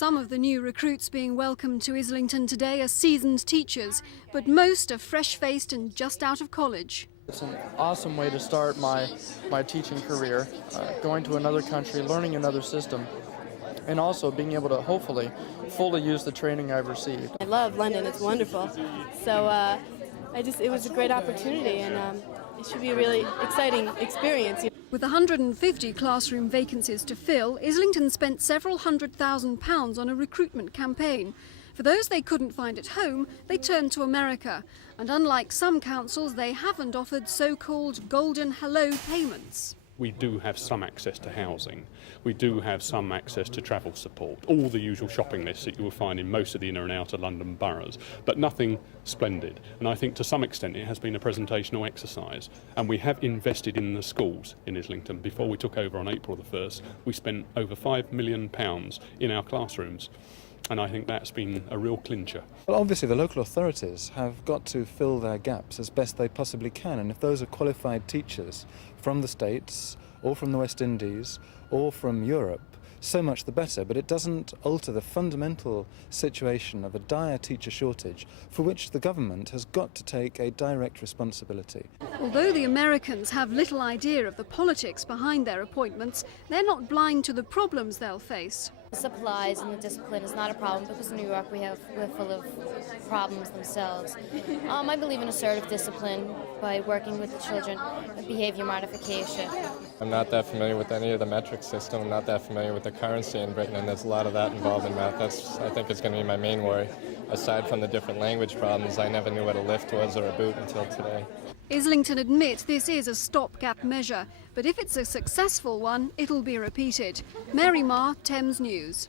Some of the new recruits being welcomed to Islington today are seasoned teachers, but most are fresh-faced and just out of college. It's an awesome way to start my teaching career, going to another country, learning another system, and also being able to hopefully fully use the training I've received. I love London, it's wonderful. So it was a great opportunity, and it should be a really exciting experience. With 150 classroom vacancies to fill, Islington spent several £100,000 on a recruitment campaign. For those they couldn't find at home, they turned to America. And unlike some councils, they haven't offered so-called golden hello payments. We do have some access to housing. We do have some access to travel support. All the usual shopping lists that you will find in most of the inner and outer London boroughs, but nothing splendid. And I think to some extent it has been a presentational exercise. And we have invested in the schools in Islington. Before we took over on April the 1st, we spent over £5 million in our classrooms. And I think that's been a real clincher. Well, obviously the local authorities have got to fill their gaps as best they possibly can, and if those are qualified teachers from the States or from the West Indies or from Europe, so much the better, but it doesn't alter the fundamental situation of a dire teacher shortage for which the government has got to take a direct responsibility. Although the Americans have little idea of the politics behind their appointments, they're not blind to the problems they'll face. The supplies and the discipline is not a problem because in New York we're full of problems themselves. I believe in assertive discipline by working with the children, behaviour modification. I'm not that familiar with any of the metric system. I'm not that familiar with the currency in Britain, and there's a lot of that involved in math. I think it's going to be my main worry. Aside from the different language problems, I never knew what a lift was or a boot until today. Islington admits this is a stopgap measure, but if it's a successful one, it'll be repeated. Mary Marr, Thames News.